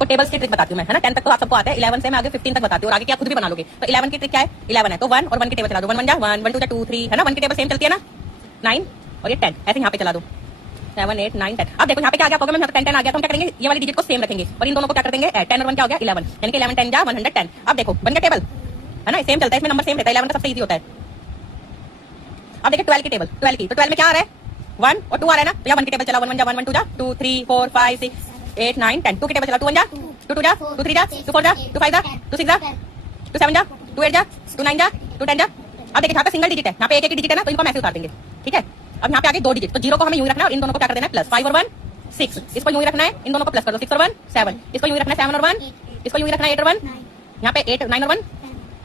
तो टेबल्स की ट्रिक बताती हूँ मैं, है ना। 10 तक तो आप सबको आता है, 11 से मैं आगे 15 तक बताती हूँ, और आगे क्या खुद भी बना लोगे। तो 11 की ट्रिक क्या है, 11 है तो 1 और 1 की टेबल चला दो, 1 1 जा 1 1 2 जा 2 3, है ना। 1 की टेबल सेम चलती है ना, 9 और ये 10, ऐसे यहाँ पे चला दो 7 8 9 10। अब देखो यहाँ पे क्या आ गया, आपको मैं 10 10 आ गया, तो हम क्या करेंगे, ये वाली डिजिट को सेम रखेंगे और इन दोनों को क्या कर देंगे, 10 और 1 क्या हो गया 11, यानी कि 11 10 जा 110। अब देखो बन गया टेबल, है ना, सेम चलता है, इसमें नंबर सेम रहता है, 11 का सबसे इजी होता है। अब देखिए 12 की टेबल, 12 की, तो 12 में क्या आ रहा है 1 और 2 आ रहा है ना, तो यहाँ 1 की टेबल चला 1 1 जा 1 1 2 जा 2 3 4 5 6 8 9 10। 2 की टेबल चला 2 1 जा 2 2 जा 2 3 जा 2 4 जा 2 5 जा 2 6 जा 2 7 जा 2 8 जा 2 9 जा 2 10 जा। अब देखिए यहाँ पे सिंगल डिजिट है, यहाँ पे एक एक डिजिट है ना, तो इनको हम ऐसे उतार देंगे, ठीक है। अब यहाँ पे आगे 2 डिजिट, तो 0 को हमें यूं रखना है और इन दोनों को क्या कर देना है प्लस, 5 और 1 6, इसको यूं रखना है, इन दोनों को प्लस कर दो, 6 और 1 7, इसको यूं रखना है 7 और 1, इसको यूं रखना है 8 और 1, यहाँ पे 8 9 और 1,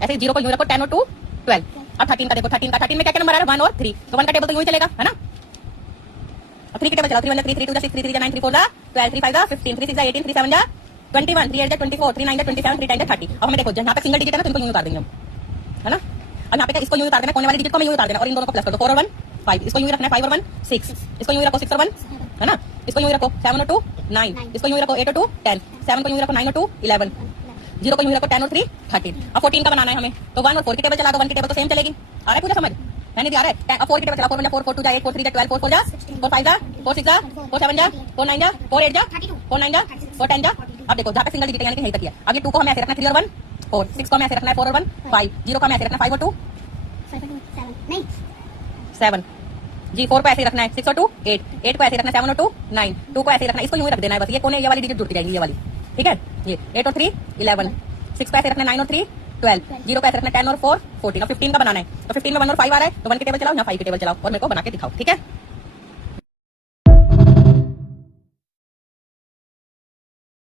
ऐसे 0 को यूं रखो 10 और 2 12। अब 13 का देखो, 13 में क्या क्या नंबर आ रहा है 1 और 3, तो 1 का टेबल तो यूं ही चलेगा, है ना। अब 3 की टेबल चलाओ, 3 1 जा 3 3 2 जा 6 3 3 जा 9 3 4 जा 12 3 5 जा 15 3 6 जा 18 3 7 जा 21 3 8 जा 24 3 9 जा 27 3 10 जा 30। अब हमें देखो यहाँ पे सिंगल डिजिट है ना, तो इनको यूं उतार देंगे हम, है ना। अब यहाँ पे इसको यूं उतार देना, कोने वाले डिजिट को हमें यूं उतार देना और इन दोनों को प्लस कर दो, 4 और 1 5, इसको यूं रखना है 5 और 1 6, इसको यूं रखो 6 और 1, है ना, इसको यूं रखो 7 और 2 9, इसको यूं रखो 8 और 2 10, 7 को यूं रखो 9 और 2 11, 0 को यूं रखो 10 और 3 13। अब 14 का बनाना है हमें, तो 1 और 4 की टेबल चला दो, 1 की टेबल तो सेम चलेगी, आ रहा है पूरा समझ, मैंने दिया रहा है। अब 4 की टेबल चला, 4 1 जा 4 4 2 जा 8 4 3 जा 12 4 4 जा 4 5 जा 4 6 जा 4 7 जा 4 9 जा 4 8 जा 4 9 जा 4 10 जा। अब देखो जहाँ पे सिंगल डिजिट यानी कि यही तक किया, आगे 2 को हमें ऐसे रखना है 3 और 1 4, 6 को हमें ऐसे रखना है 4 और 1 5, 0 को हमें ऐसे रखना है 5 और 2 7, जी 4 को ऐसे रखना है 6 और 2 8, 8 को ऐसे रखना है 7 और 2 9, 2 को ऐसे रखना है, इसको यूं ही रख देना है बस, ये कोने ये वाली डिजिट जुड़ती जाएगी ये वाली, ठीक है। ये 8 और 3 11, 6 को ऐसे रखना है 9 और 3 12, 0 को ऐसे रखना है 10 और 4 14। अब 15 का बनाना है, तो 15 में 1 और 5 आ रहा है, तो 1 की टेबल चलाओ, यहाँ 5 की टेबल चलाओ और मेरे को बना के दिखाओ, ठीक है।